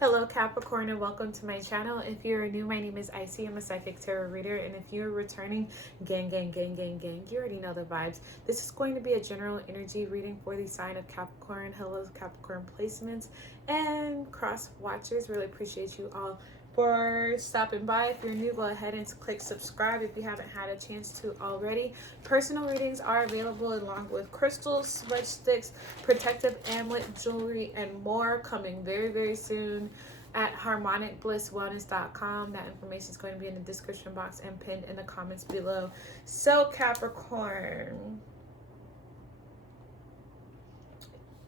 Hello Capricorn and welcome to my channel. If you're new, my name is Icy. I'm a psychic tarot reader, and if you're returning, gang, you already know the vibes. This is going to be a general energy reading for the sign of Capricorn. Hello Capricorn placements and cross watchers. Really appreciate you all for stopping by. If you're new, go ahead and click subscribe if you haven't had a chance to already. Personal readings are available along with crystals, smudge sticks, protective amulet, jewelry, and more, coming very soon at harmonicblisswellness.com. That information is going to be in the description box and pinned in the comments below. So Capricorn,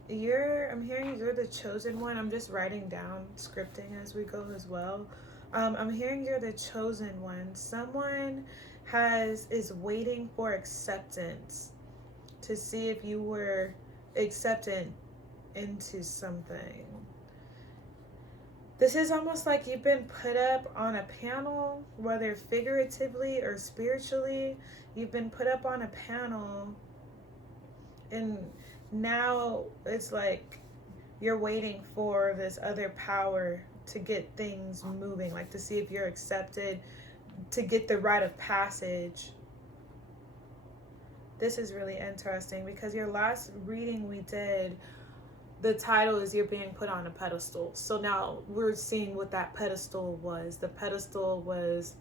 I'm hearing you're the chosen one. I'm just writing down, scripting as we go as well. I'm hearing you're the chosen one. Someone is waiting for acceptance to see if you were accepted into something. This is almost like you've been put up on a panel, whether figuratively or spiritually. You've been put up on a panel, and now it's like you're waiting for this other power to get things moving, like to see if you're accepted, to get the rite of passage. This is really interesting because your last reading we did, the title is you're being put on a pedestal. So now we're seeing what that pedestal was. The pedestal was,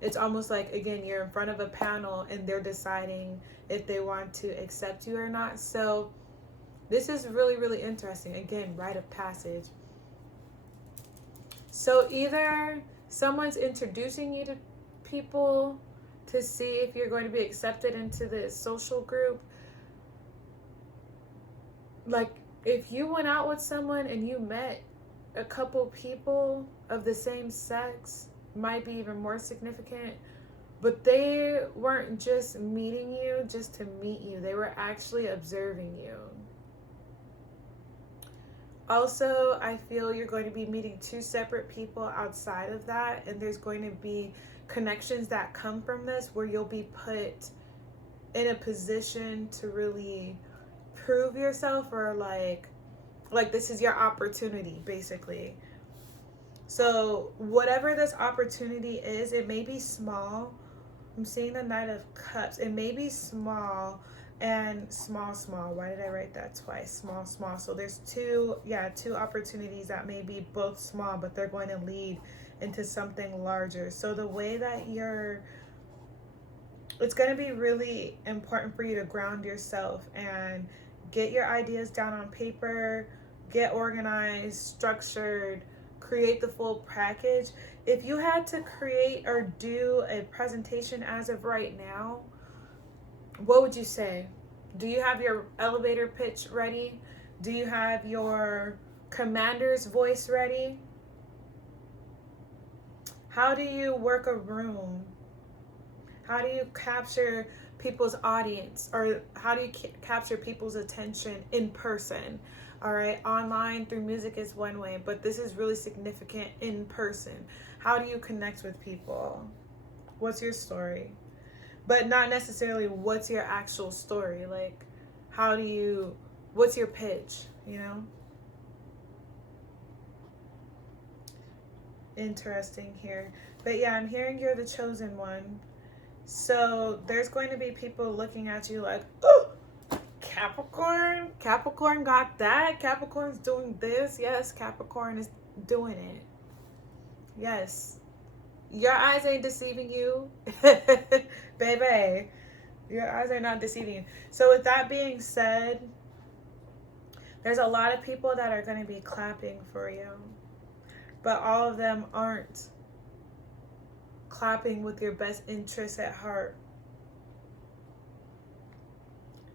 it's almost like, again, you're in front of a panel and they're deciding if they want to accept you or not. So this is really interesting. Again, rite of passage. So either someone's introducing you to people to see if you're going to be accepted into this social group. Like if you went out with someone and you met a couple people of the same sex, might be even more significant, but they weren't just meeting you just to meet you. They were actually observing you. Also, I feel you're going to be meeting two separate people outside of that, and there's going to be connections that come from this where you'll be put in a position to really prove yourself, or like this is your opportunity, basically. So whatever this opportunity is, it may be small. I'm seeing the Knight of Cups. It may be small and small. Why did I write that twice? Small. So there's two opportunities that may be both small, but they're going to lead into something larger. So the way that it's going to be really important for you to ground yourself and get your ideas down on paper, get organized, structured, create the full package. If you had to create or do a presentation as of right now, what would you say? Do you have your elevator pitch ready? Do you have your commander's voice ready? How do you work a room? How do you capture people's audience, or how do you capture people's attention in person? All right, online through music is one way, but this is really significant in person. How do you connect with people? What's your story? But not necessarily what's your actual story. Like, what's your pitch, you know? Interesting here. But yeah, I'm hearing you're the chosen one. So there's going to be people looking at you like, oh, Capricorn got that. Capricorn's doing this. Yes, Capricorn is doing it. Yes. Your eyes ain't deceiving you. Baby, your eyes are not deceiving you. So with that being said, there's a lot of people that are going to be clapping for you, but all of them aren't clapping with your best interests at heart.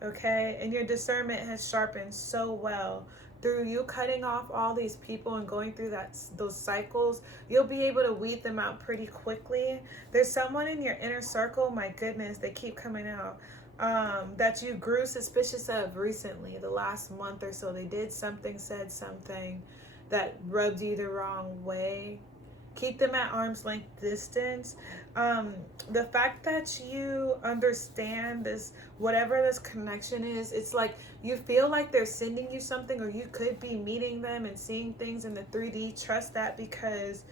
Okay? And your discernment has sharpened so well. Through you cutting off all these people and going through those cycles, you'll be able to weed them out pretty quickly. There's someone in your inner circle, my goodness, they keep coming out, that you grew suspicious of recently, the last month or so. They did something, said something that rubbed you the wrong way. Keep them at arm's length distance. The fact that you understand this, whatever this connection is, it's like you feel like they're sending you something, or you could be meeting them and seeing things in the 3D. Trust that, because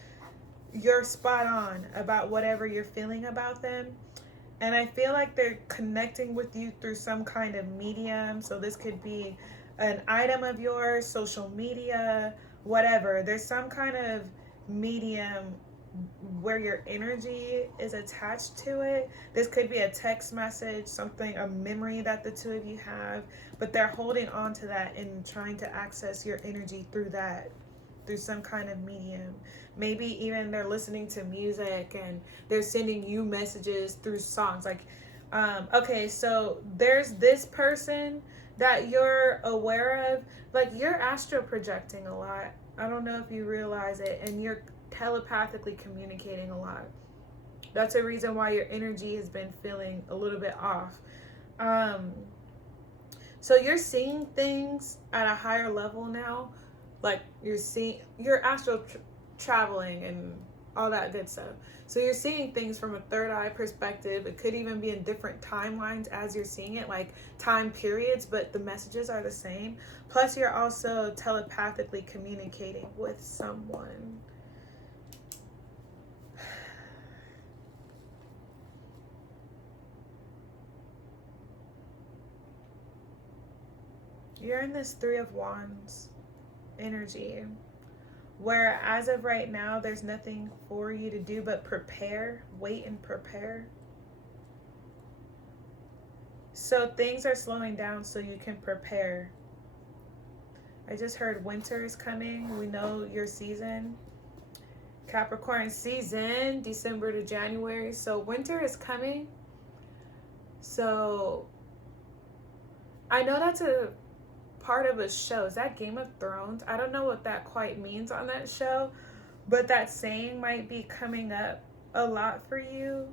you're spot on about whatever you're feeling about them. And I feel like they're connecting with you through some kind of medium. So this could be an item of yours, social media, whatever. There's some kind of medium where your energy is attached to it. This could be a text message, something, a memory that the two of you have, but they're holding on to that and trying to access your energy through that, through some kind of medium. Maybe even they're listening to music and they're sending you messages through songs. Like, okay, so there's this person that you're aware of. Like, you're astral projecting a lot. I don't know if you realize it, and you're telepathically communicating a lot. That's a reason why your energy has been feeling a little bit off. So you're seeing things at a higher level now. Like, you're astral traveling and all that good stuff. So you're seeing things from a third eye perspective. It could even be in different timelines as you're seeing it, like time periods, but the messages are the same. Plus, you're also telepathically communicating with someone. You're in this 3 of Wands energy, where as of right now, there's nothing for you to do but prepare, wait and prepare. So things are slowing down so you can prepare. I just heard winter is coming. We know your season. Capricorn season, December to January. So winter is coming. So I know that's a part of a show. Is that Game of Thrones? I don't know what that quite means on that show, but that saying might be coming up a lot for you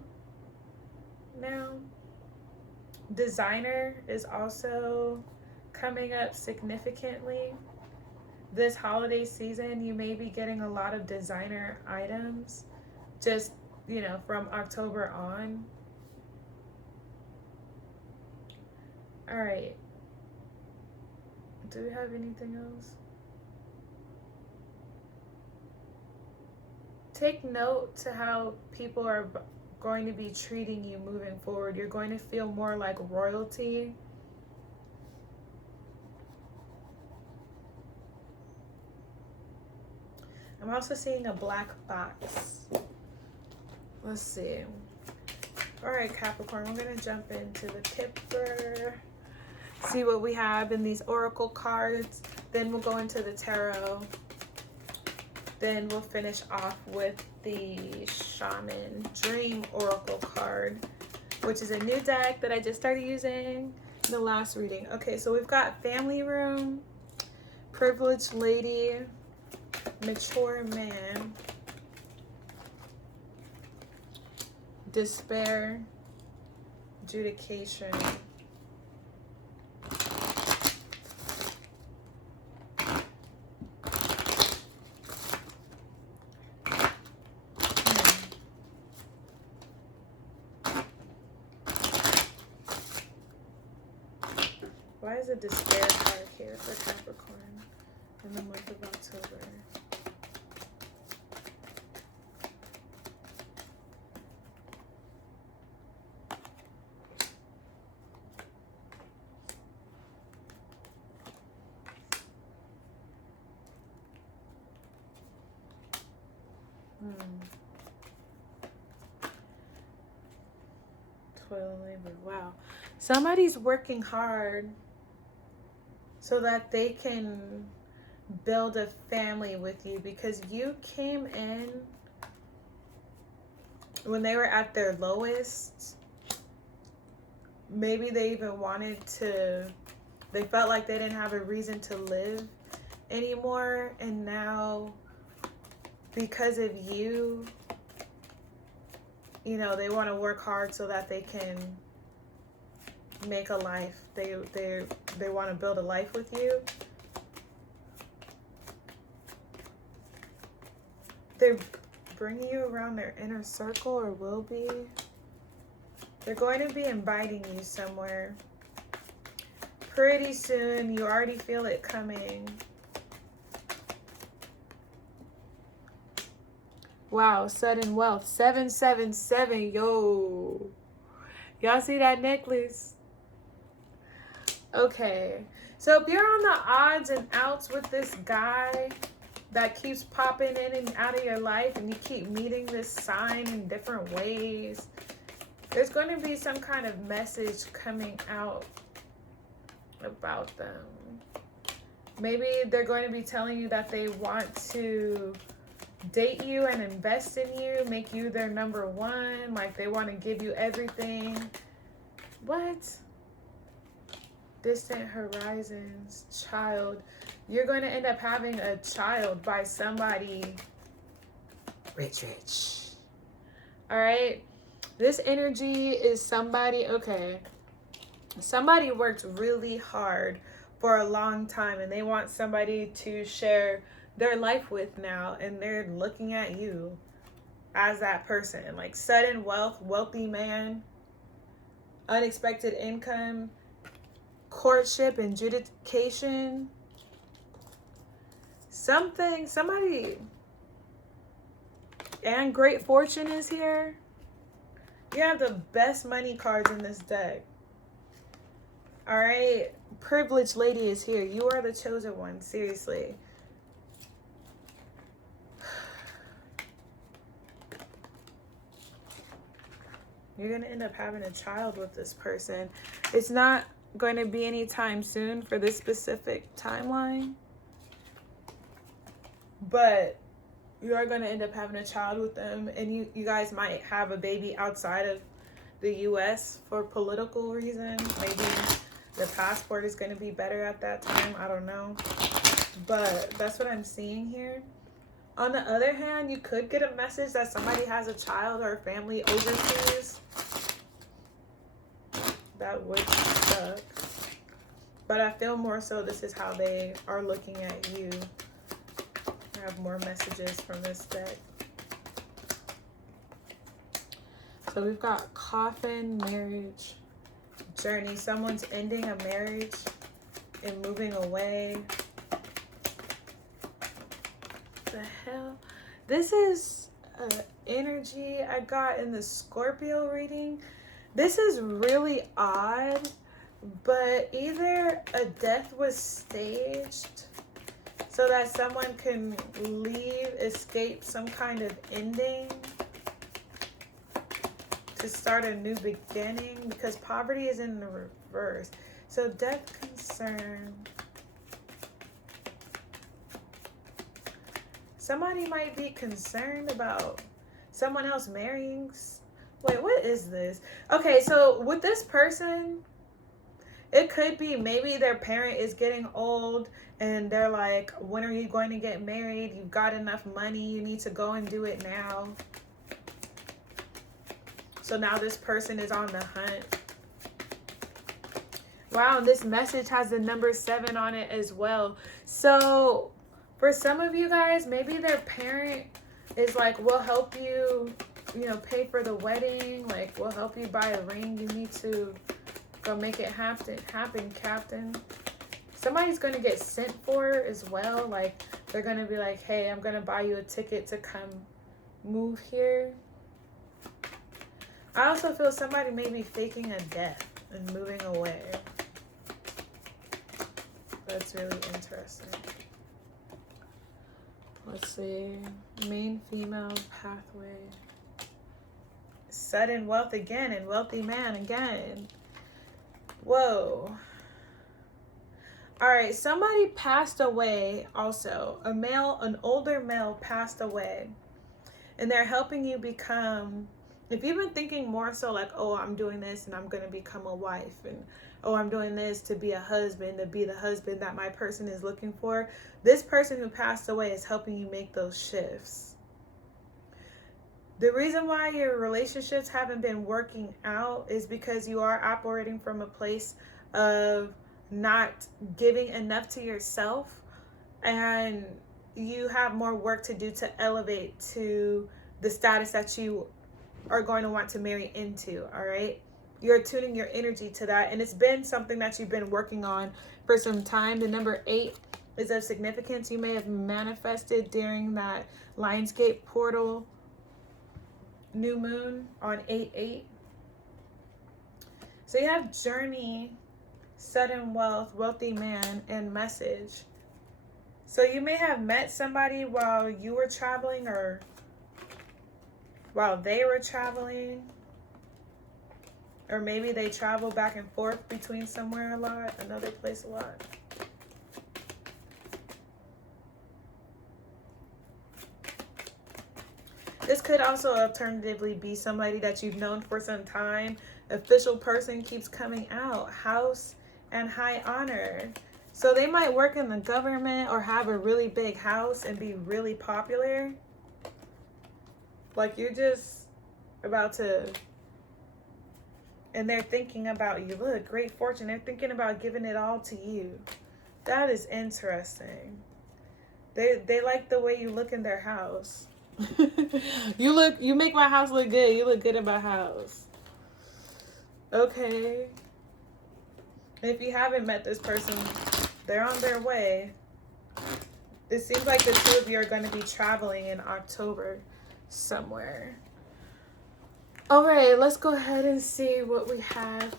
now. Designer is also coming up significantly. This holiday season, you may be getting a lot of designer items, just, you know, from October on. All right. Do we have anything else? Take note to how people are going to be treating you moving forward. You're going to feel more like royalty. I'm also seeing a black box. Let's see. All right, Capricorn, we're going to jump into the Kipper. See what we have in these oracle cards. Then we'll go into the tarot. Then we'll finish off with the Shaman Dream Oracle card, which is a new deck that I just started using in the last reading. Okay, so we've got Family Room, Privileged Lady, Mature Man, Despair, Adjudication, why is a despair card here for Capricorn in the month of October? Toil and labor. Wow. Somebody's working hard so that they can build a family with you, because you came in when they were at their lowest. Maybe they even wanted to, they felt like they didn't have a reason to live anymore, and now because of you, you know, they want to work hard so that they can make a life. They want to build a life with you. They're bringing you around their inner circle, or will be. They're going to be inviting you somewhere pretty soon. You already feel it coming. Wow, sudden wealth. 777. Yo. Y'all see that necklace? Okay. So if you're on the odds and outs with this guy that keeps popping in and out of your life, and you keep meeting this sign in different ways, there's going to be some kind of message coming out about them. Maybe they're going to be telling you that they want to date you and invest in you, make you their number one, like they want to give you everything. What? Distant horizons, child. You're going to end up having a child by somebody rich. All right. This energy is somebody, okay. Somebody worked really hard for a long time and they want somebody to share their life with now, and they're looking at you as that person. Like sudden wealth, wealthy man, unexpected income, courtship, adjudication, somebody, and great fortune is here. You have the best money cards in this deck. All right, privileged lady is here. You are the chosen one, seriously. You're going to end up having a child with this person. It's not going to be anytime soon for this specific timeline, but you are going to end up having a child with them, and you guys might have a baby outside of the U.S. for political reasons. Maybe the passport is going to be better at that time. I don't know, but that's what I'm seeing here. On the other hand, you could get a message that somebody has a child or a family overseas. That would suck. But I feel more so this is how they are looking at you. I have more messages from this deck. So we've got coffin, marriage, journey. Someone's ending a marriage and moving away. The hell? This is energy I got in the Scorpio reading. This is really odd, but either a death was staged so that someone can leave, escape some kind of ending to start a new beginning, because poverty is in the reverse. So death concern. Somebody might be concerned about someone else marrying. Wait, what is this? Okay, so with this person, it could be maybe their parent is getting old and they're like, when are you going to get married? You've got enough money. You need to go and do it now. So now this person is on the hunt. Wow, this message has the number 7 on it as well. So for some of you guys, maybe their parent is like, we'll help you, pay for the wedding. Like, we'll help you buy a ring. You need to go make it happen, Captain. Somebody's going to get sent for as well. Like, they're going to be like, hey, I'm going to buy you a ticket to come move here. I also feel somebody may be faking a death and moving away. That's really interesting. Let's see. Main female pathway. Sudden wealth again, and wealthy man again. Whoa. All right, somebody passed away also. An older male passed away. And they're helping you become, if you've been thinking more so like, oh, I'm doing this and I'm going to become a wife, and oh, I'm doing this to be a husband, to be the husband that my person is looking for, this person who passed away is helping you make those shifts. The reason why your relationships haven't been working out is because you are operating from a place of not giving enough to yourself, and you have more work to do to elevate to the status that you are going to want to marry into, all right? You're tuning your energy to that, and it's been something that you've been working on for some time. The number 8 is of significance. You may have manifested during that Lionsgate portal new moon on 8/8. So you have journey, sudden wealth, wealthy man, and message. So you may have met somebody while you were traveling or while they were traveling. Or maybe they travel back and forth between somewhere a lot, another place a lot. This could also alternatively be somebody that you've known for some time. Official person keeps coming out. House and high honor. So they might work in the government or have a really big house and be really popular. Like you're just about to... And they're thinking about you. Look, great fortune. They're thinking about giving it all to you. That is interesting. They like the way you look in their house. You make my house look good. You look good in my house. Okay. If you haven't met this person, they're on their way. It seems like the two of you are going to be traveling in October somewhere. All right, let's go ahead and see what we have.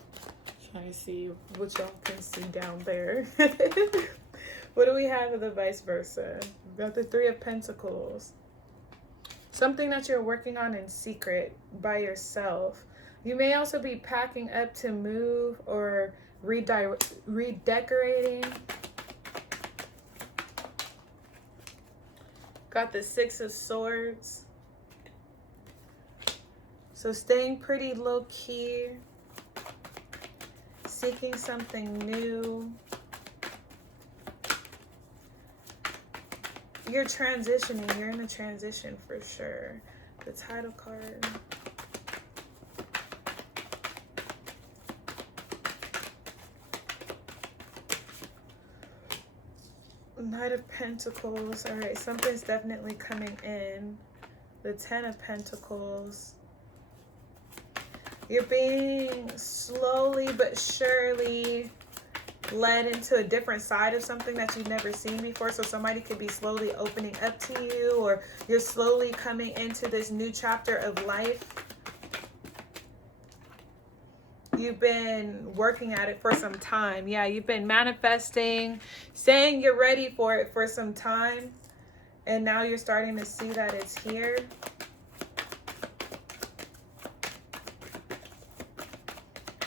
Trying to see what y'all can see down there. What do we have with the vice versa? We got the 3 of Pentacles. Something that you're working on in secret by yourself. You may also be packing up to move or redecorating. Got the 6 of Swords. So staying pretty low key, seeking something new. You're transitioning. You're in a transition for sure. The title card. Knight of Pentacles. All right, something's definitely coming in. The 10 of Pentacles. You're being slowly but surely led into a different side of something that you've never seen before. So somebody could be slowly opening up to you, or you're slowly coming into this new chapter of life. You've been working at it for some time. Yeah, you've been manifesting, saying you're ready for it for some time. And now you're starting to see that it's here.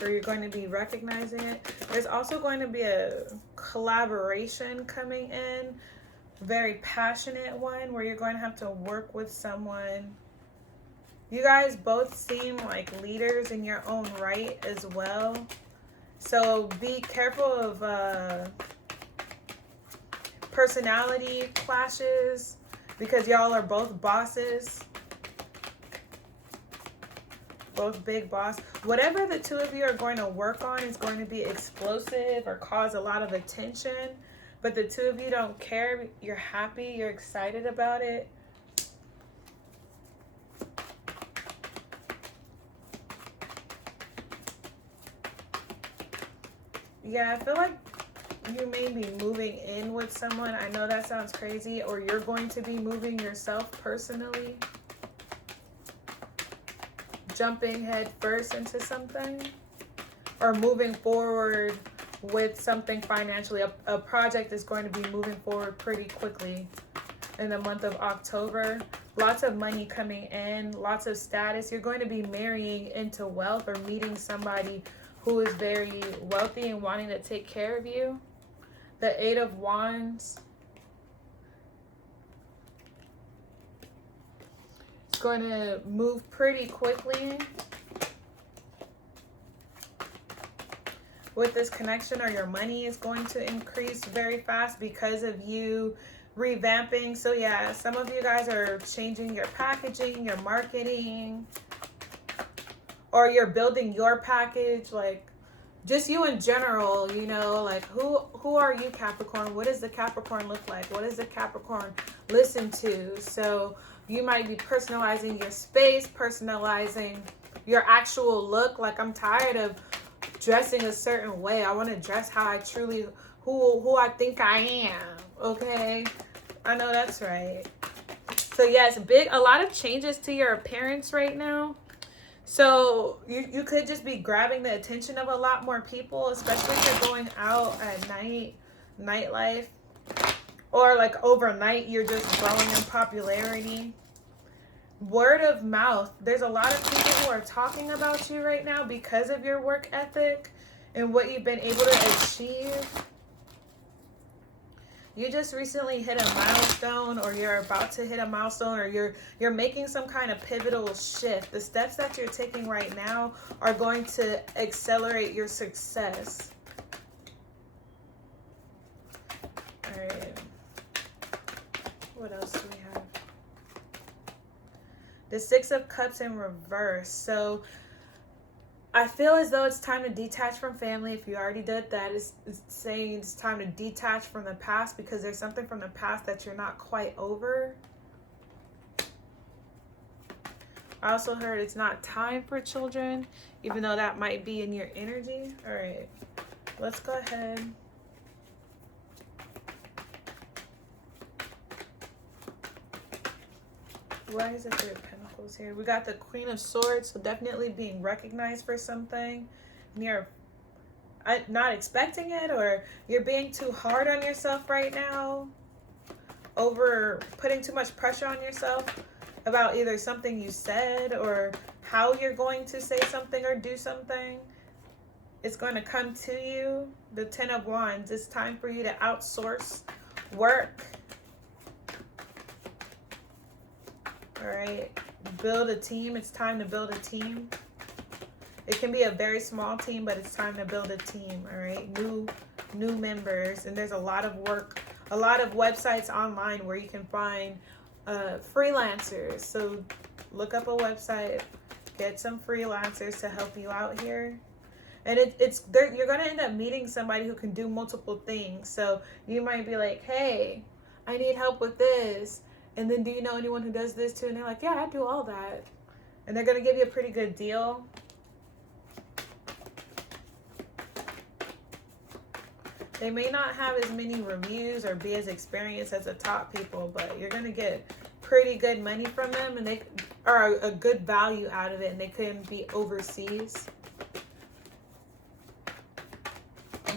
Or you're going to be recognizing it. There's also going to be a collaboration coming in. Very passionate one where you're going to have to work with someone. You guys both seem like leaders in your own right as well. So be careful of personality clashes because y'all are both bosses. Both big boss. Whatever the two of you are going to work on is going to be explosive or cause a lot of attention. But the two of you don't care. You're happy. You're excited about it. Yeah, I feel like you may be moving in with someone. I know that sounds crazy. Or you're going to be moving yourself personally. Jumping head first into something. Or moving forward with something financially. A project is going to be moving forward pretty quickly in the month of October. Lots of money coming in. Lots of status. You're going to be marrying into wealth or meeting somebody who is very wealthy and wanting to take care of you. The 8 of Wands. It's going to move pretty quickly with this connection, or your money is going to increase very fast because of you revamping. So yeah, some of you guys are changing your packaging, your marketing, or you're building your package, like just you in general, you know, like who are you, Capricorn? What does the Capricorn look like? What does the Capricorn listen to? So You might be personalizing your space, personalizing your actual look. Like, I'm tired of dressing a certain way. I want to dress how I truly, who I think I am. Okay? I know that's right. So yes, a lot of changes to your appearance right now. So you could just be grabbing the attention of a lot more people, especially if you're going out at night, nightlife. Or like overnight, you're just growing in popularity. Word of mouth. There's a lot of people who are talking about you right now because of your work ethic and what you've been able to achieve. You just recently hit a milestone, or you're about to hit a milestone, or you're making some kind of pivotal shift. The steps that you're taking right now are going to accelerate your success. All right. What else do we have? The Six of Cups in reverse. So I feel as though it's time to detach from family. If you already did that, it's saying it's time to detach from the past, because there's something from the past that you're not quite over. I also heard it's not time for children, even though that might be in your energy. All right, let's go ahead. Why is it Three of Pentacles here? We got the Queen of Swords, so definitely being recognized for something. And you're not expecting it, or you're being too hard on yourself right now. Over putting too much pressure on yourself about either something you said or how you're going to say something or do something. It's going to come to you. The Ten of Wands. It's time for you to outsource work. All right, build a team. It's time to build a team. It can be a very small team, but it's time to build a team. All right, new members, and there's a lot of work, a lot of websites online where you can find freelancers. So look up a website, get some freelancers to help you out here. And you're going to end up meeting somebody who can do multiple things. So you might be like, hey, I need help with this. And then, do you know anyone who does this too? And they're like, yeah, I do all that. And they're going to give you a pretty good deal. They may not have as many reviews or be as experienced as the top people, but you're going to get pretty good money from them. And they are a good value out of it. And they couldn't be overseas.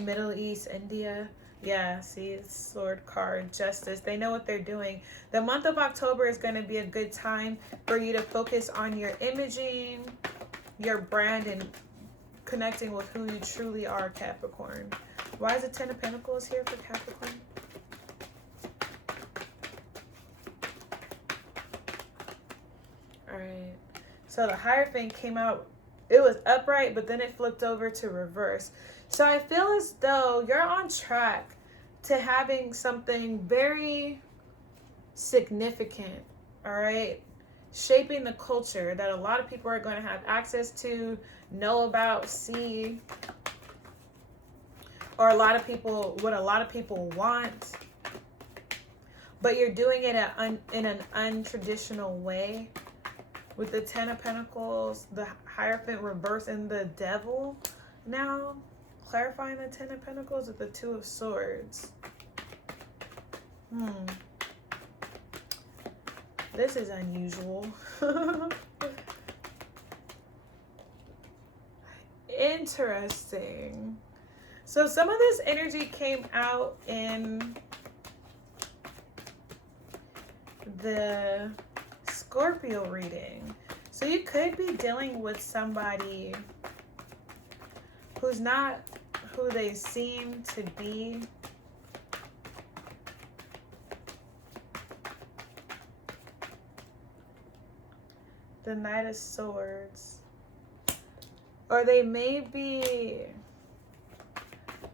Middle East, India. Yeah, see, it's Sword card, Justice. They know what they're doing. The month of October is going to be a good time for you to focus on your imaging, your brand, and connecting with who you truly are, Capricorn. Why is the Ten of Pentacles here for Capricorn? All right. So the Hierophant came out. It was upright, but then it flipped over to reverse. So I feel as though you're on track to having something very significant, all right? Shaping the culture that a lot of people are going to have access to, know about, see, or what a lot of people want. But you're doing it in an untraditional way. With the Ten of Pentacles, the Hierophant reverse, and the Devil now. Clarifying the Ten of Pentacles with the Two of Swords. This is unusual. Interesting. So some of this energy came out in the Scorpio reading. So you could be dealing with somebody who's not who they seem to be. The Knight of Swords. Or they may be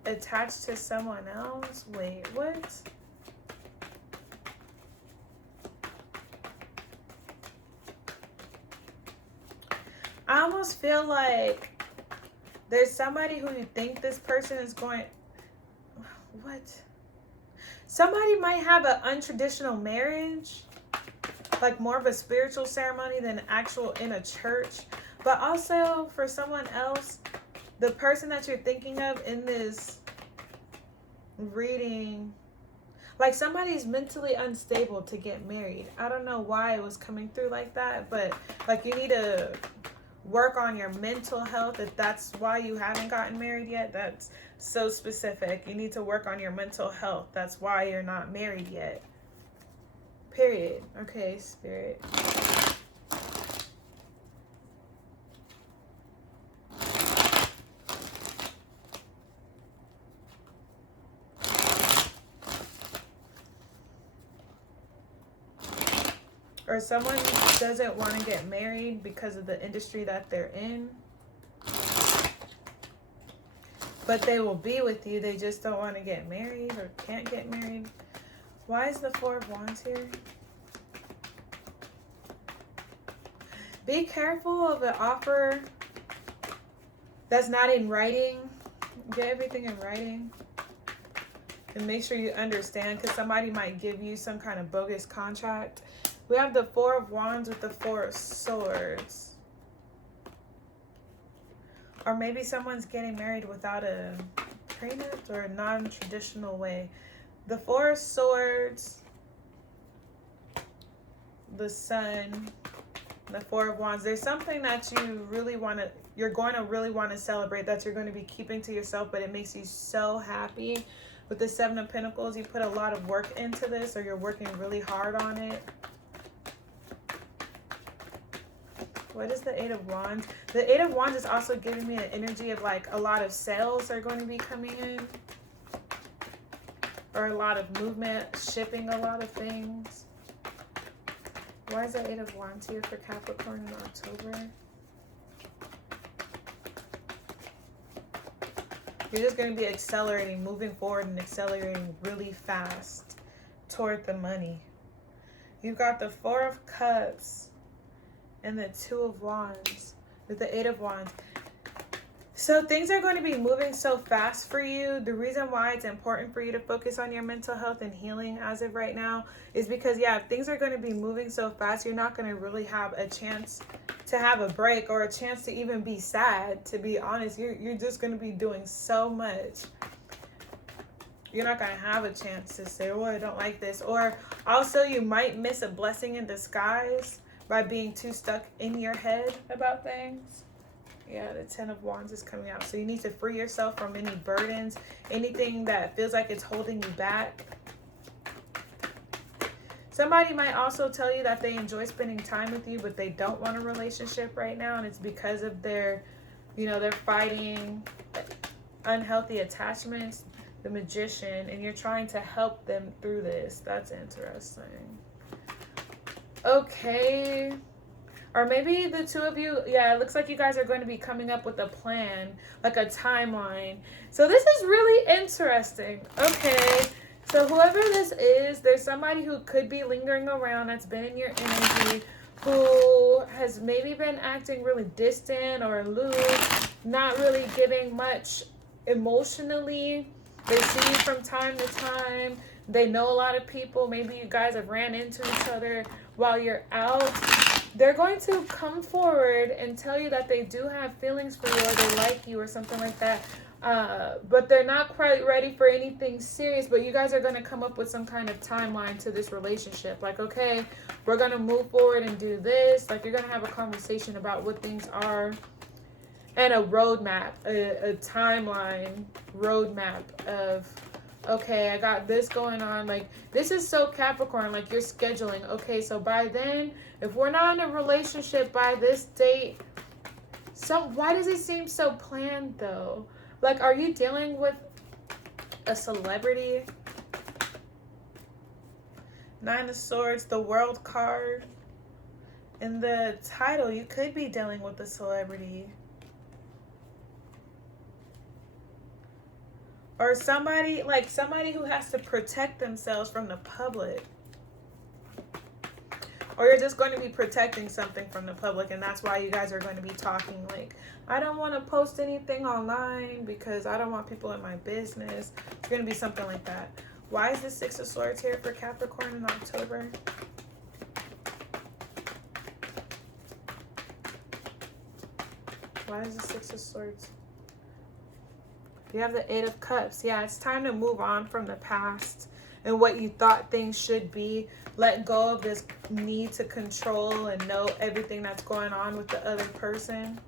attached to someone else. Wait, what? I almost feel like there's somebody who you think this person is going... What? Somebody might have an untraditional marriage. like more of a spiritual ceremony than actual in a church. But also for someone else, the person that you're thinking of in this reading, like somebody's mentally unstable to get married. I don't know why it was coming through like that, but like you need to work on your mental health. If that's why you haven't gotten married yet, that's so specific. You need to work on your mental health. That's why you're not married yet. Period. Okay, Spirit. Or someone doesn't want to get married because of the industry that they're in. But they will be with you. They just don't want to get married or can't get married. Why is the Four of Wands here? Be careful of an offer that's not in writing. Get everything in writing. And make sure you understand, because somebody might give you some kind of bogus contract. We have the Four of Wands with the Four of Swords. Or maybe someone's getting married without a prenup or a non-traditional way. The Four of Swords, the Sun, the Four of Wands. There's something that you're going to really want to celebrate, that you're going to be keeping to yourself, but it makes you so happy. With the Seven of Pentacles, you put a lot of work into this, or you're working really hard on it. What is the Eight of Wands? The Eight of Wands is also giving me an energy of like a lot of sales are going to be coming in. Or a lot of movement, shipping a lot of things. Why is the Eight of Wands here for Capricorn in October? You're just going to be accelerating, moving forward and accelerating really fast toward the money. You've got the Four of Cups and the Two of Wands with the Eight of Wands. So things are going to be moving so fast for you. The reason why it's important for you to focus on your mental health and healing as of right now is because, yeah, if things are going to be moving so fast, you're not going to really have a chance to have a break or a chance to even be sad, to be honest. You're just going to be doing so much. You're not going to have a chance to say, oh, I don't like this. Or also you might miss a blessing in disguise by being too stuck in your head about things. Yeah, the Ten of Wands is coming out. So you need to free yourself from any burdens, anything that feels like it's holding you back. Somebody might also tell you that they enjoy spending time with you, but they don't want a relationship right now. And it's because of their, they're fighting unhealthy attachments, the Magician, and you're trying to help them through this. That's interesting. Okay. Or maybe the two of you, yeah, it looks like you guys are going to be coming up with a plan, like a timeline. So this is really interesting. Okay. So whoever this is, there's somebody who could be lingering around that's been in your energy, who has maybe been acting really distant or aloof, not really giving much emotionally. They see you from time to time. They know a lot of people. Maybe you guys have ran into each other while you're out. They're going to come forward and tell you that they do have feelings for you, or they like you, or something like that. But they're not quite ready for anything serious. But you guys are going to come up with some kind of timeline to this relationship. Like, okay, we're going to move forward and do this. Like, you're going to have a conversation about what things are. And a roadmap, a timeline roadmap of, okay, I got this going on. Like, this is so Capricorn, like you're scheduling. Okay, so by then, if we're not in a relationship by this date, so why does it seem so planned though? Like, are you dealing with a celebrity? Nine of Swords, the World card. In the title, you could be dealing with a celebrity. Or somebody who has to protect themselves from the public. Or you're just going to be protecting something from the public, and that's why you guys are going to be talking like, I don't want to post anything online because I don't want people in my business. It's going to be something like that. Why is the Six of Swords here for Capricorn in October? Why is the Six of Swords? You have the Eight of Cups. Yeah, it's time to move on from the past and what you thought things should be. Let go of this need to control and know everything that's going on with the other person.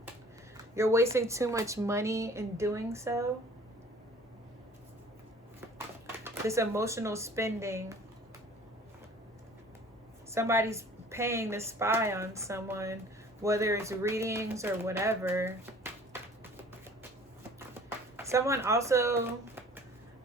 You're wasting too much money in doing so. This emotional spending. Somebody's paying to spy on someone, whether it's readings or whatever. Someone also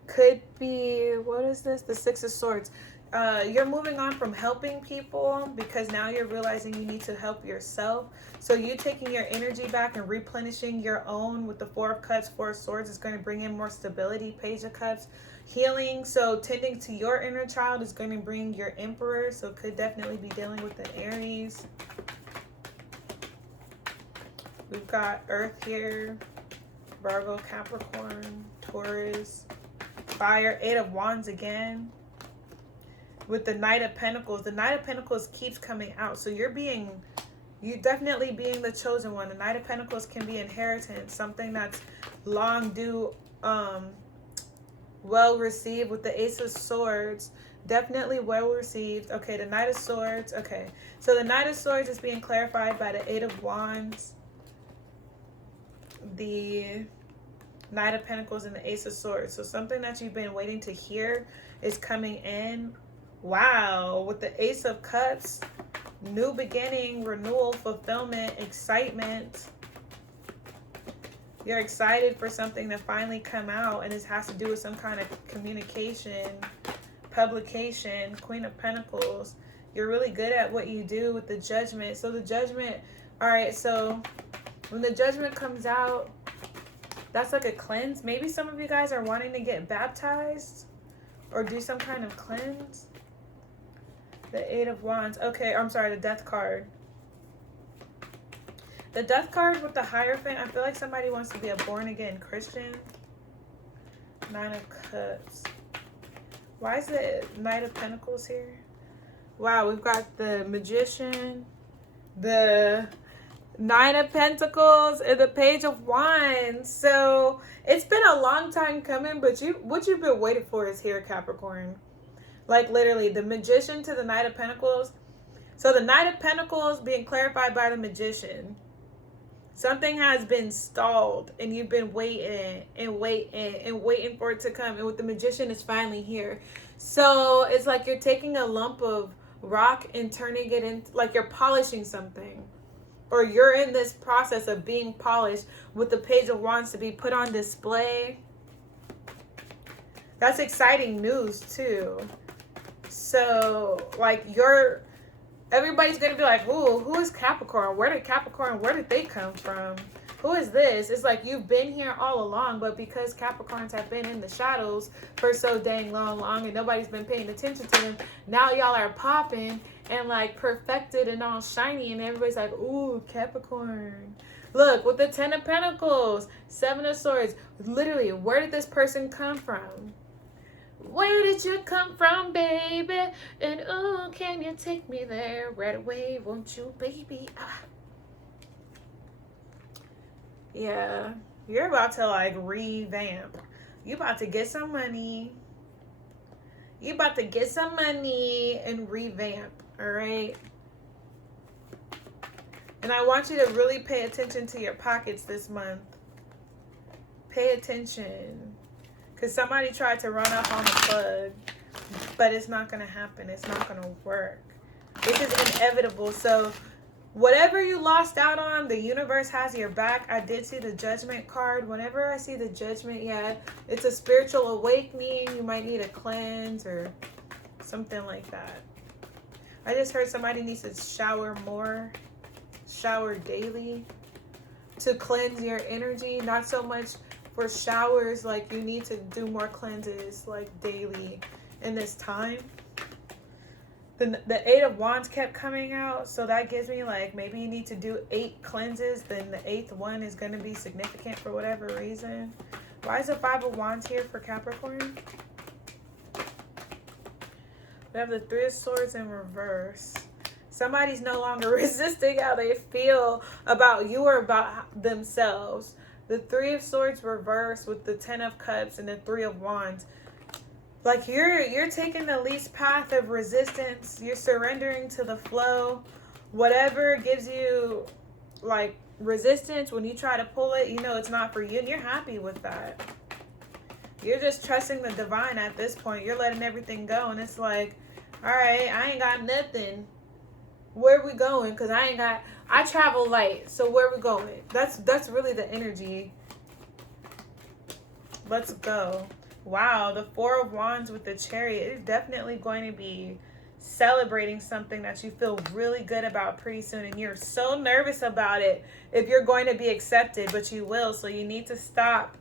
could be, what is this? The Six of Swords. You're moving on from helping people because now you're realizing you need to help yourself. So you taking your energy back and replenishing your own with the Four of Cups, Four of Swords is going to bring in more stability. Page of Cups, healing. So tending to your inner child is going to bring your Emperor. So could definitely be dealing with the Aries. We've got Earth here. Virgo, Capricorn, Taurus, Fire, Eight of Wands again. With the Knight of Pentacles. The Knight of Pentacles keeps coming out. So you're definitely being the chosen one. The Knight of Pentacles can be inheritance. Something that's long due, well received. With the Ace of Swords, definitely well received. Okay, the Knight of Swords. Okay, so the Knight of Swords is being clarified by the Eight of Wands, the Knight of Pentacles, and the Ace of Swords. So something that you've been waiting to hear is coming in. Wow, with the Ace of Cups, new beginning, renewal, fulfillment, excitement. You're excited for something to finally come out, and this has to do with some kind of communication, publication. Queen of Pentacles. You're really good at what you do with the Judgment. So the Judgment, all right, so when the Judgment comes out, that's like a cleanse. Maybe some of you guys are wanting to get baptized or do some kind of cleanse. The Eight of Wands. Okay, I'm sorry, the Death card. The Death card with the Hierophant, I feel like somebody wants to be a born-again Christian. Nine of Cups. Why is the Knight of Pentacles here? Wow, we've got the Magician, the Nine of Pentacles, and the Page of Wands. So it's been a long time coming, but what you've been waiting for is here, Capricorn. Like literally, the Magician to the Knight of Pentacles. So the Knight of Pentacles being clarified by the Magician. Something has been stalled and you've been waiting and waiting and waiting for it to come. And with the Magician, it's finally here. So it's like you're taking a lump of rock and turning it into, like you're polishing something. Or you're in this process of being polished with the Page of Wands to be put on display. That's exciting news too. So like everybody's going to be like, ooh, who is Capricorn? Where did they come from? Who is this? It's like you've been here all along, but because Capricorns have been in the shadows for so dang long and nobody's been paying attention to them, now y'all are popping and like perfected and all shiny and everybody's like, ooh, Capricorn. Look, with the Ten of Pentacles, Seven of Swords, literally, where did this person come from? Where did you come from, baby? And oh, can you take me there right away? Won't you, baby? Ah. Yeah, you're about to like revamp. You about to get some money. You about to get some money and revamp, all right? And I want you to really pay attention to your pockets this month. Pay attention. Because somebody tried to run off on the plug, but it's not going to happen. It's not going to work. This is inevitable. So whatever you lost out on, the universe has your back. I did see the Judgment card. Whenever I see the Judgment, yeah, it's a spiritual awakening. You might need a cleanse or something like that. I just heard somebody needs to shower more, shower daily to cleanse your energy. Not so much for showers, like you need to do more cleanses like daily in this time. The Eight of Wands kept coming out, so that gives me like maybe you need to do 8 cleanses, then the 8th one is going to be significant for whatever reason. Why is the Five of Wands here for Capricorn? We have the Three of Swords in reverse. Somebody's no longer resisting how they feel about you or about themselves. The Three of Swords reversed with the Ten of Cups and the Three of Wands. Like you're taking the least path of resistance. You're surrendering to the flow. Whatever gives you like resistance, when you try to pull it, you know it's not for you, and you're happy with that. You're just trusting the divine at this point. You're letting everything go, and it's like, all right, I ain't got nothing. Where we going? Because I travel light. So where we going? That's really the energy. Let's go. Wow, the Four of Wands with the Chariot is definitely going to be celebrating something that you feel really good about pretty soon, and you're so nervous about it if you're going to be accepted, but you will. So you need to stop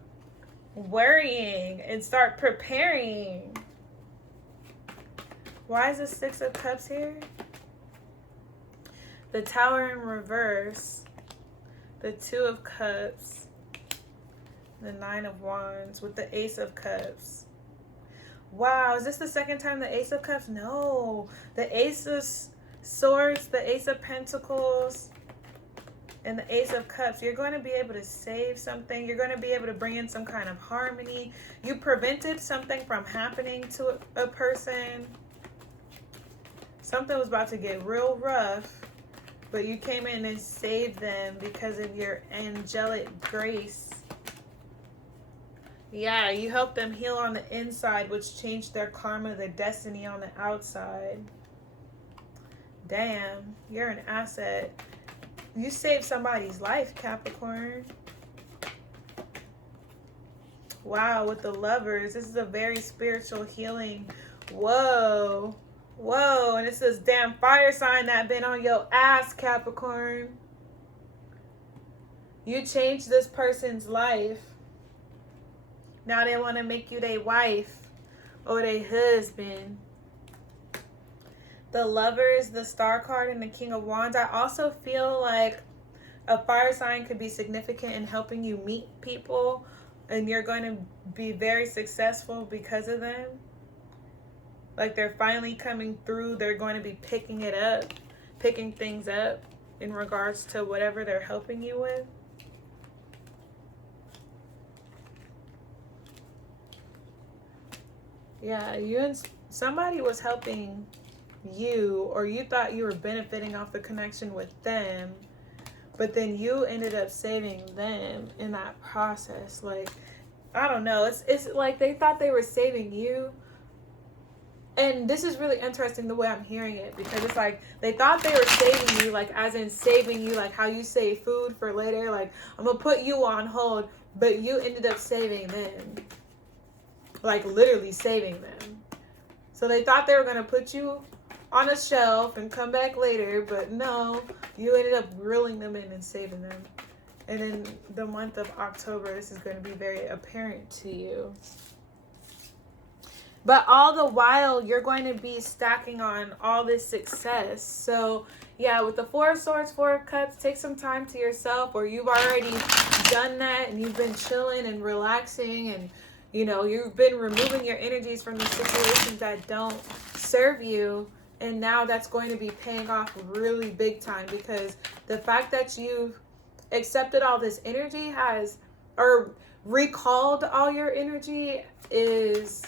worrying and start preparing. Why is the Six of Cups here? The Tower in reverse, the Two of Cups, the Nine of Wands with the Ace of Cups. Wow, is this the second time the Ace of Cups? No. The Ace of Swords, the Ace of Pentacles, and the Ace of Cups. You're going to be able to save something. You're going to be able to bring in some kind of harmony. You prevented something from happening to a person. Something was about to get real rough, but you came in and saved them because of your angelic grace. Yeah, you helped them heal on the inside, which changed their karma, their destiny on the outside. Damn, you're an asset. You saved somebody's life, Capricorn. Wow, with the Lovers, this is a very spiritual healing. Whoa. Whoa, and it's this damn fire sign that been on your ass, Capricorn. You changed this person's life. Now they want to make you their wife or their husband. The Lovers, the Star card, and the King of Wands. I also feel like a fire sign could be significant in helping you meet people, and you're going to be very successful because of them. Like they're finally coming through. They're going to be picking it up, picking things up in regards to whatever they're helping you with. Yeah, you and somebody was helping you, or you thought you were benefiting off the connection with them, but then you ended up saving them in that process. Like, I don't know. It's like they thought they were saving you. And this is really interesting the way I'm hearing it, because it's like they thought they were saving you, like as in saving you, like how you save food for later. Like, I'm going to put you on hold, but you ended up saving them. Like literally saving them. So they thought they were going to put you on a shelf and come back later, but no, you ended up reeling them in and saving them. And in the month of October, this is going to be very apparent to you. But all the while, you're going to be stacking on all this success. So yeah, with the Four of Swords, Four of Cups, take some time to yourself, or you've already done that and you've been chilling and relaxing, and you know, you've been removing your energies from the situations that don't serve you. And now that's going to be paying off really big time, because the fact that you've accepted all this energy has, or recalled all your energy, is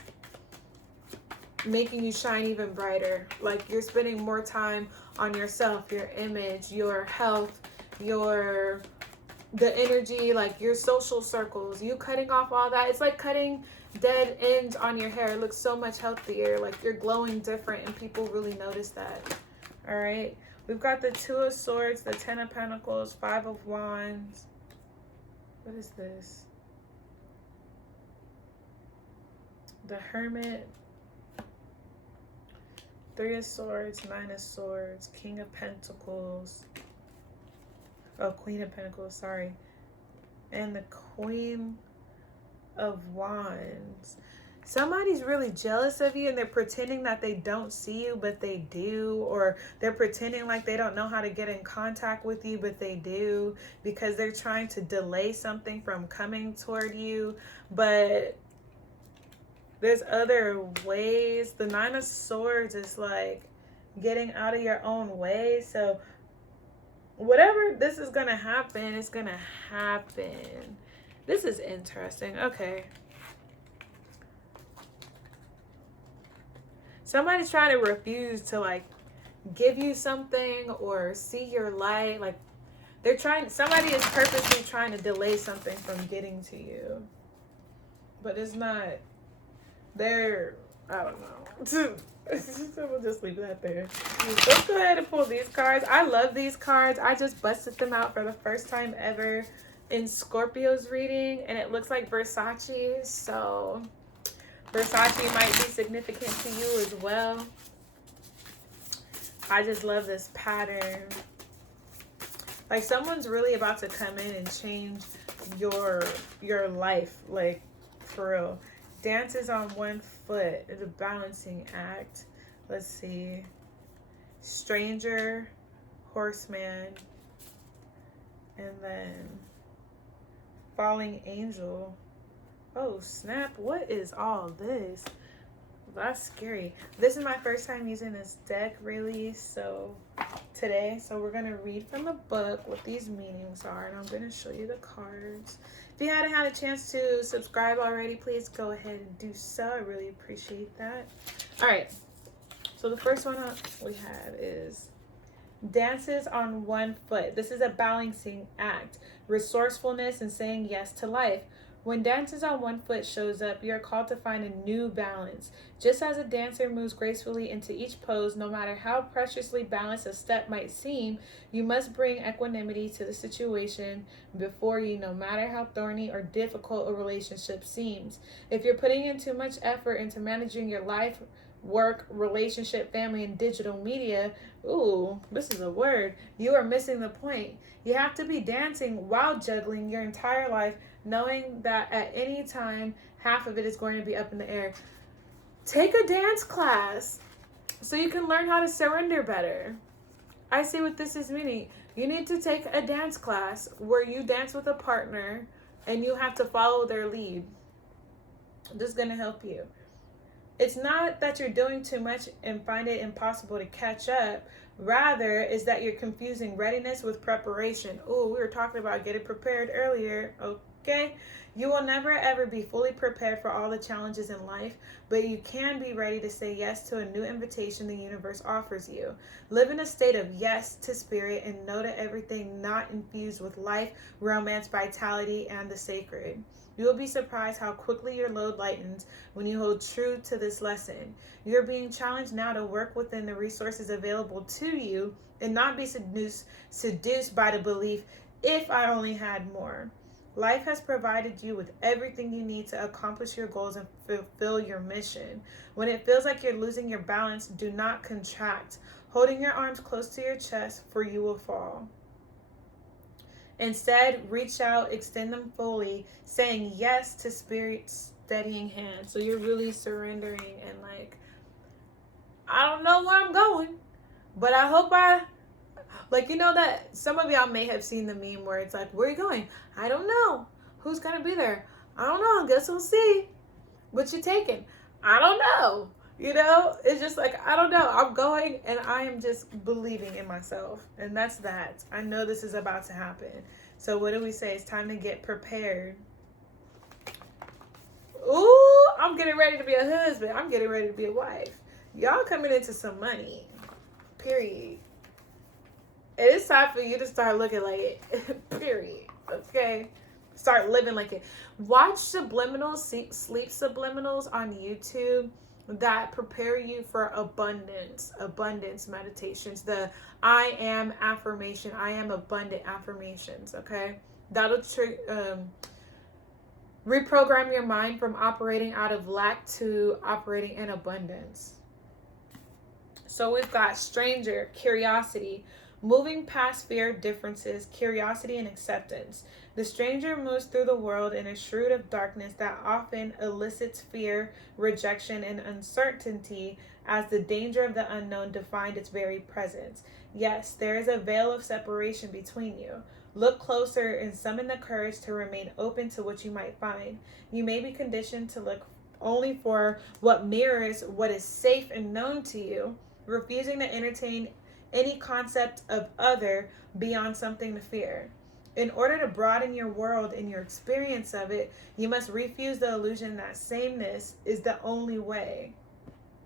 making you shine even brighter. Like you're spending more time on yourself, your image, your health, the energy, like your social circles, you cutting off all that. It's like cutting dead ends on your hair. It looks so much healthier. Like you're glowing different, and people really notice that. All right. We've got the Two of Swords, the Ten of Pentacles, Five of Wands. What is this? The Hermit, Three of Swords, Nine of Swords, King of Pentacles. Oh, Queen of Pentacles, sorry. And the Queen of Wands. Somebody's really jealous of you, and they're pretending that they don't see you, but they do. Or they're pretending like they don't know how to get in contact with you, but they do, because they're trying to delay something from coming toward you. But there's other ways. The Nine of Swords is like getting out of your own way. So whatever this is going to happen, it's going to happen. This is interesting. Okay. Somebody's trying to refuse to like give you something or see your light. Like somebody is purposely trying to delay something from getting to you. But it's not, I don't know. We'll just leave that there. Let's go ahead and pull these cards. I love these cards. I just busted them out for the first time ever in Scorpio's reading, and it looks like Versace. So Versace might be significant to you as well. I just love this pattern. Like someone's really about to come in and change your life, like for real. Dances on one foot is a balancing act. Let's see. Stranger, horseman, and then falling angel. Oh snap, what is all this? That's scary. This is my first time using this deck really, so today. So we're going to read from the book what these meanings are, and I'm going to show you the cards. If you hadn't had a chance to subscribe already, please go ahead and do so. I really appreciate that. All right. So the first one we have is dances on one foot. This is a balancing act, resourcefulness, and saying yes to life. When dances on one foot shows up, you're called to find a new balance. Just as a dancer moves gracefully into each pose, no matter how preciously balanced a step might seem, you must bring equanimity to the situation before you, no matter how thorny or difficult a relationship seems. If you're putting in too much effort into managing your life, work, relationship, family, and digital media, ooh, this is a word, you are missing the point. You have to be dancing while juggling your entire life, knowing that at any time, half of it is going to be up in the air. Take a dance class so you can learn how to surrender better. I see what this is meaning. You need to take a dance class where you dance with a partner and you have to follow their lead. This is going to help you. It's not that you're doing too much and find it impossible to catch up. Rather, is that you're confusing readiness with preparation. Oh, we were talking about getting prepared earlier. Okay? You will never ever be fully prepared for all the challenges in life, but you can be ready to say yes to a new invitation the universe offers you. Live in a state of yes to spirit and no to everything not infused with life, romance, vitality, and the sacred. You will be surprised how quickly your load lightens when you hold true to this lesson. You're being challenged now to work within the resources available to you and not be seduced by the belief, if I only had more. Life has provided you with everything you need to accomplish your goals and fulfill your mission. When it feels like you're losing your balance, do not contract, holding your arms close to your chest, for you will fall. Instead, reach out, extend them fully, saying yes to spirit's steadying hand. So you're really surrendering and like, I don't know where I'm going, but I hope like, you know that some of y'all may have seen the meme where it's like, where are you going? I don't know. Who's going to be there? I don't know. I guess we'll see. What you taking? I don't know. You know, it's just like, I don't know. I'm going and I am just believing in myself. And that's that. I know this is about to happen. So what do we say? It's time to get prepared. Ooh, I'm getting ready to be a husband. I'm getting ready to be a wife. Y'all coming into some money. Period. It is time for you to start looking like it. Period. Okay? Start living like it. Watch subliminals, sleep subliminals on YouTube that prepare you for abundance meditations. The I am affirmation. I am abundant affirmations. Okay? That'll reprogram your mind from operating out of lack to operating in abundance. So we've got stranger, curiosity, moving past fear, differences, curiosity, and acceptance. The stranger moves through the world in a shroud of darkness that often elicits fear, rejection, and uncertainty as the danger of the unknown defined its very presence. Yes, there is a veil of separation between you. Look closer and summon the courage to remain open to what you might find. You may be conditioned to look only for what mirrors what is safe and known to you. refusing to entertain any concept of other beyond something to fear. In order to broaden your world and your experience of it, you must refuse the illusion that sameness is the only way.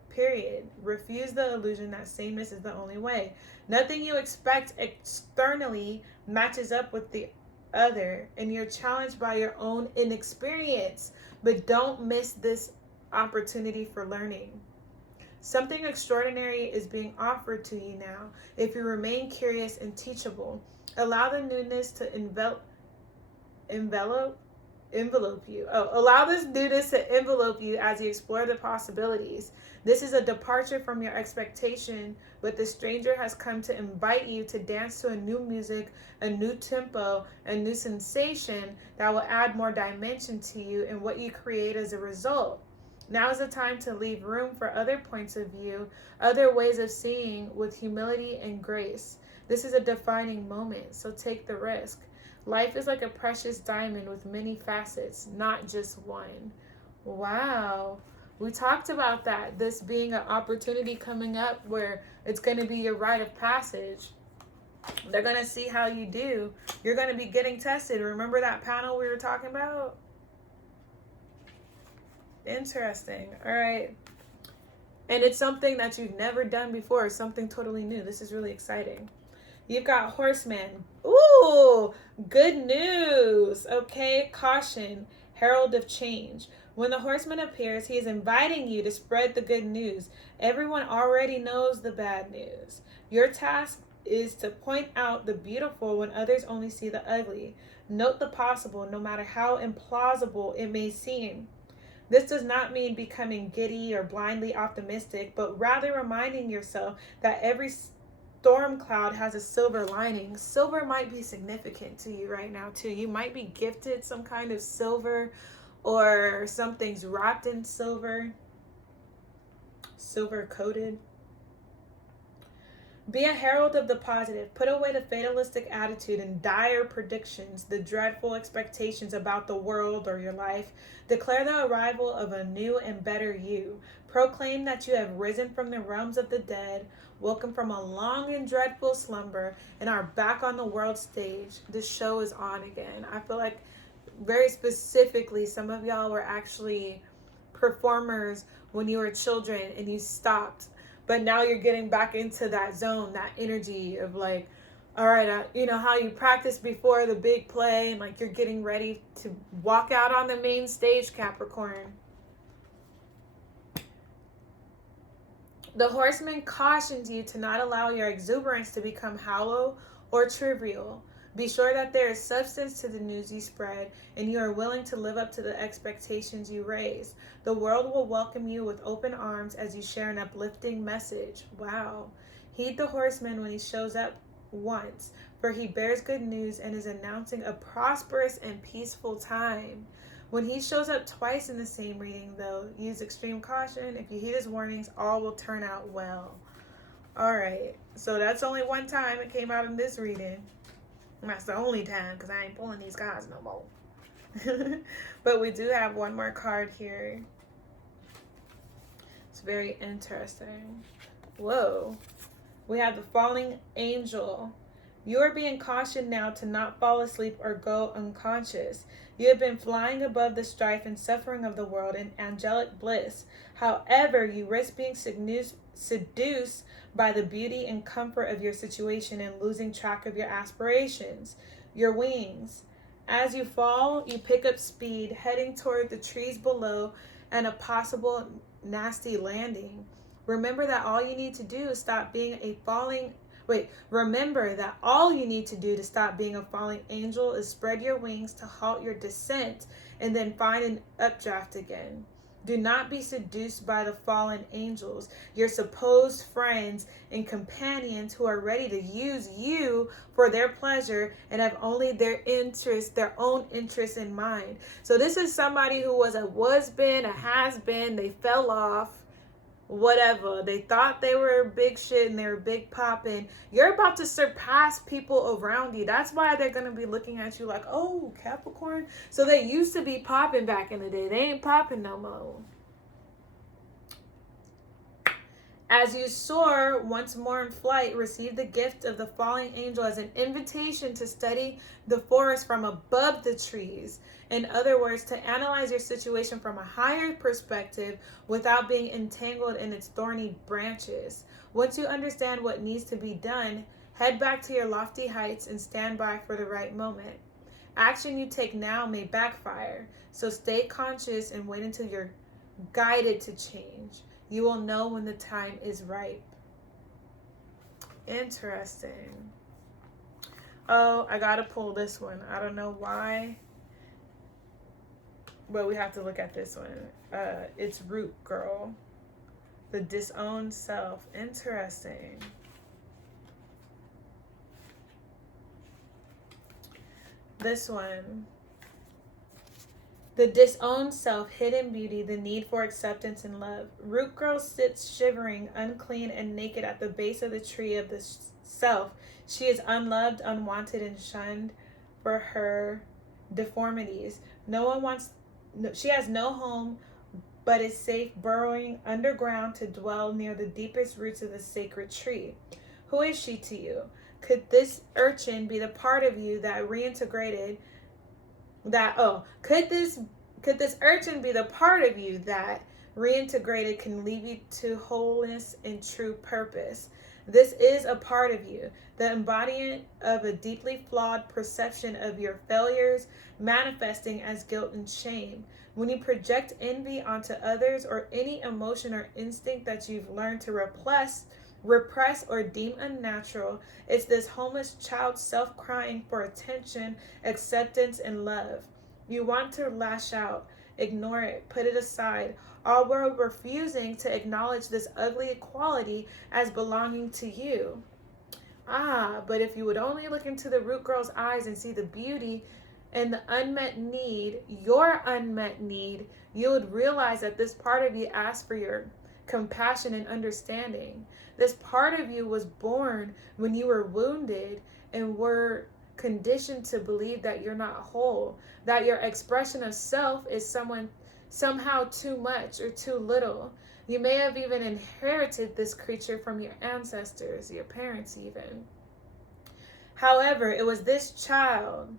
Period. Refuse the illusion that sameness is the only way. Nothing you expect externally matches up with the other, and you're challenged by your own inexperience. But don't miss this opportunity for learning. Something extraordinary is being offered to you now. If you remain curious and teachable, allow the newness to envelop you. Allow this newness to envelope you as you explore the possibilities. This is a departure from your expectation, but the stranger has come to invite you to dance to a new music, a new tempo, a new sensation that will add more dimension to you and what you create as a result. Now is the time to leave room for other points of view, other ways of seeing with humility and grace. This is a defining moment, so take the risk. Life is like a precious diamond with many facets, not just one. Wow. We talked about that, this being an opportunity coming up where it's going to be your rite of passage. They're going to see how you do. You're going to be getting tested. Remember that panel we were talking about? Interesting. All right. And it's something that you've never done before, something totally new. This is really exciting. You've got Horseman. Ooh, good news. Okay, caution, herald of change. When the Horseman appears, he is inviting you to spread the good news. Everyone already knows the bad news. Your task is to point out the beautiful when others only see the ugly. Note the possible, no matter how implausible it may seem. This does not mean becoming giddy or blindly optimistic, but rather reminding yourself that every storm cloud has a silver lining. Silver might be significant to you right now too. You might be gifted some kind of silver, or something's wrapped in silver, silver coated. Be a herald of the positive. Put away the fatalistic attitude and dire predictions, the dreadful expectations about the world or your life. Declare the arrival of a new and better you. Proclaim that you have risen from the realms of the dead, woken from a long and dreadful slumber, and are back on the world stage. The show is on again. I feel like very specifically, some of y'all were actually performers when you were children and you stopped. But now you're getting back into that zone, that energy of like, all right, you know how you practiced before the big play and like you're getting ready to walk out on the main stage, Capricorn. The Horseman cautions you to not allow your exuberance to become hollow or trivial. Be sure that there is substance to the news you spread, and you are willing to live up to the expectations you raise. The world will welcome you with open arms as you share an uplifting message. Wow. Heed the Horseman when he shows up once, for he bears good news and is announcing a prosperous and peaceful time. When he shows up twice in the same reading, though, use extreme caution. If you heed his warnings, all will turn out well. All right. So that's only one time it came out in this reading. And that's the only time, because I ain't pulling these cards no more. But we do have one more card here. It's very interesting. Whoa. We have the Falling Angel. You are being cautioned now to not fall asleep or go unconscious. You have been flying above the strife and suffering of the world in angelic bliss. However, you risk being seduced by the beauty and comfort of your situation and losing track of your aspirations. Your wings. As you fall, you pick up speed, heading toward the trees below and a possible nasty landing. Remember that all you need to do to stop being a falling angel is spread your wings to halt your descent and then find an updraft again. Do not be seduced by the fallen angels, your supposed friends and companions who are ready to use you for their pleasure and have only their own interests in mind. So this is somebody who was been, a has been, they fell off, whatever. They thought they were big shit and they were big popping. You're about to surpass people around you. That's why they're going to be looking at you like, oh, Capricorn. So they used to be popping back in the day. They ain't popping no more. As you soar, once more in flight, receive the gift of the falling angel as an invitation to study the forest from above the trees. In other words, to analyze your situation from a higher perspective without being entangled in its thorny branches. Once you understand what needs to be done, head back to your lofty heights and stand by for the right moment. Action you take now may backfire, so stay conscious and wait until you're guided to change. You will know when the time is ripe. Interesting. Oh, I gotta pull this one. I don't know why, but we have to look at this one. It's Root Girl. The disowned self. Interesting. This one. The disowned self, hidden beauty, the need for acceptance and love. Root Girl sits shivering, unclean, and naked at the base of the tree of the self. She is unloved, unwanted, and shunned for her deformities. She has no home, but is safe burrowing underground to dwell near the deepest roots of the sacred tree. Who is she to you? Could this urchin be the part of you that reintegrated? Could this urchin be the part of you that reintegrated can lead you to wholeness and true purpose? This is a part of you, the embodiment of a deeply flawed perception of your failures, manifesting as guilt and shame. When you project envy onto others or any emotion or instinct that you've learned to repress or deem unnatural, it's this homeless child self crying for attention, acceptance, and love. You want to lash out, ignore it, put it aside, all while refusing to acknowledge this ugly equality as belonging to you. But if you would only look into the Root Girl's eyes and see the beauty and the unmet need, your unmet need, you would realize that this part of you asked for your compassion and understanding. This part of you was born when you were wounded and were conditioned to believe that you're not whole, that your expression of self is somehow too much or too little. You may have even inherited this creature from your ancestors, your parents even. However, it was this child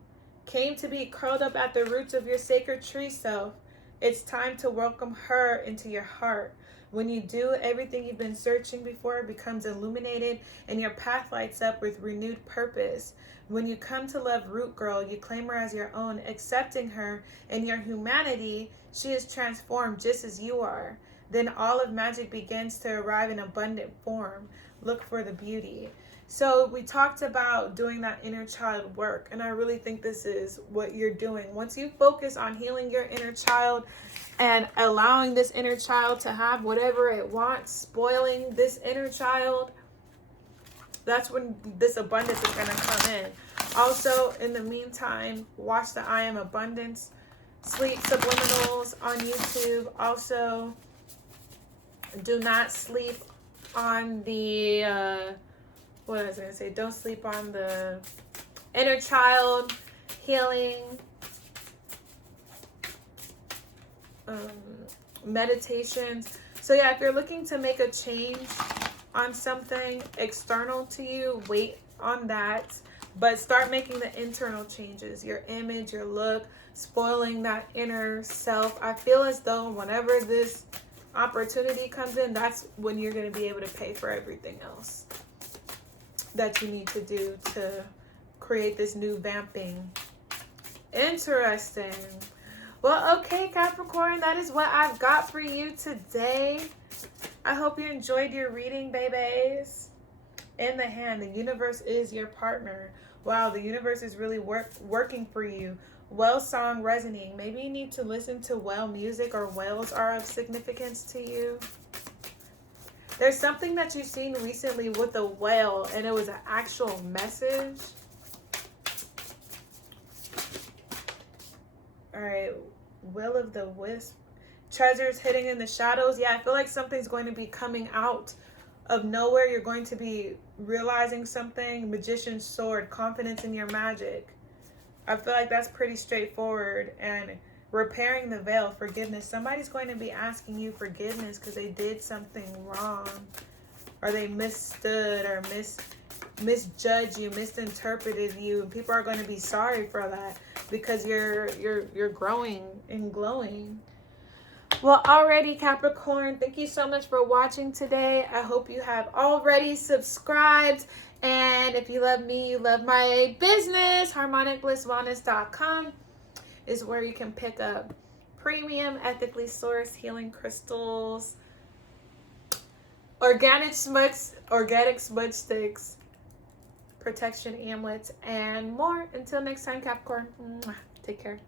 came to be curled up at the roots of your sacred tree self. It's time to welcome her into your heart. When you do, everything you've been searching before becomes illuminated and your path lights up with renewed purpose. When you come to love Root Girl, you claim her as your own, accepting her in your humanity. She is transformed just as you are. Then all of magic begins to arrive in abundant form. Look for the beauty. So we talked about doing that inner child work, and I really think this is what you're doing. Once you focus on healing your inner child and allowing this inner child to have whatever it wants, spoiling this inner child, that's when this abundance is going to come in. Also, in the meantime, watch the I Am Abundance Sleep Subliminals on YouTube. Also, do not sleep on the... what was I going to say? Don't sleep on the inner child healing meditations. So yeah, if you're looking to make a change on something external to you, wait on that. But start making the internal changes. Your image, your look, spoiling that inner self. I feel as though whenever this opportunity comes in, that's when you're going to be able to pay for everything else that you need to do to create this new vamping. Interesting. Well, okay, Capricorn, that is what I've got for you today. I hope you enjoyed your reading, babies. In the hand, the universe is your partner. Wow, the universe is really working for you. Whale song resonating. Maybe you need to listen to whale music, or whales are of significance to you. There's something that you've seen recently with a whale, and it was an actual message. All right, Will of the Wisp. Treasures hidden in the shadows. Yeah, I feel like something's going to be coming out of nowhere. You're going to be realizing something. Magician's sword. Confidence in your magic. I feel like that's pretty straightforward. And repairing the veil. Forgiveness. Somebody's going to be asking you forgiveness because they did something wrong. or they misstood or misjudged you, misinterpreted you. And people are going to be sorry for that because you're growing and glowing. Well, already, Capricorn, thank you so much for watching today. I hope you have already subscribed. And if you love me, you love my business, harmonicblisswellness.com is where you can pick up premium, ethically sourced healing crystals, organic smudge sticks, protection amulets, and more. Until next time, Capricorn, take care.